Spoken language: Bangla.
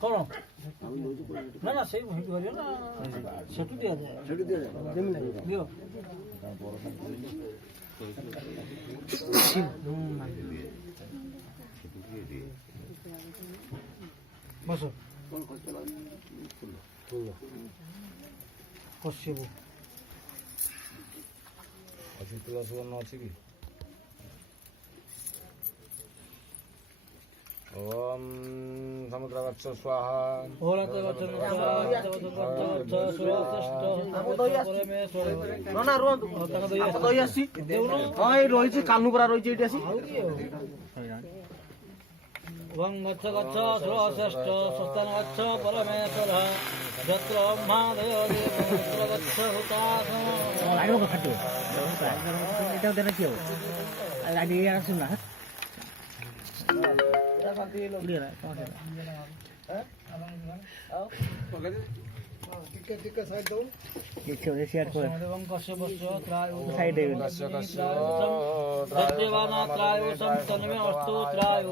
कौन ना ना सही वही करियो ना छुट्टी दिया जाए जमीन दियो बस पश्चिम ଅଛି ତୁଳା ସୁବର୍ଣ୍ଣ ଅଛି କି? ଓମ୍ ସମୁଦ୍ରଗଚ୍ଛ ସ୍ୱାହା। ରହିଛି କାହ୍ନୁ ପରା ରହିଛି ଏଇଠି ଆସି गच्छ गच्छ श्रेष्ठ स्वस्तान गच्छ परमेश्वर यत्र महादेव देव गच्छ हुतासम आइरो खाटो এটা দেনা কি হবে আগে আর শুন না এটা শান্তি লগড়ি না হ্যাঁ টিকা সাইড দাও কিছু শেয়ার করে এবং কশ্যপস্য ত্রায় সাইডে সত্যবানা ত্রায় সন্তনমে অস্তু ত্রায়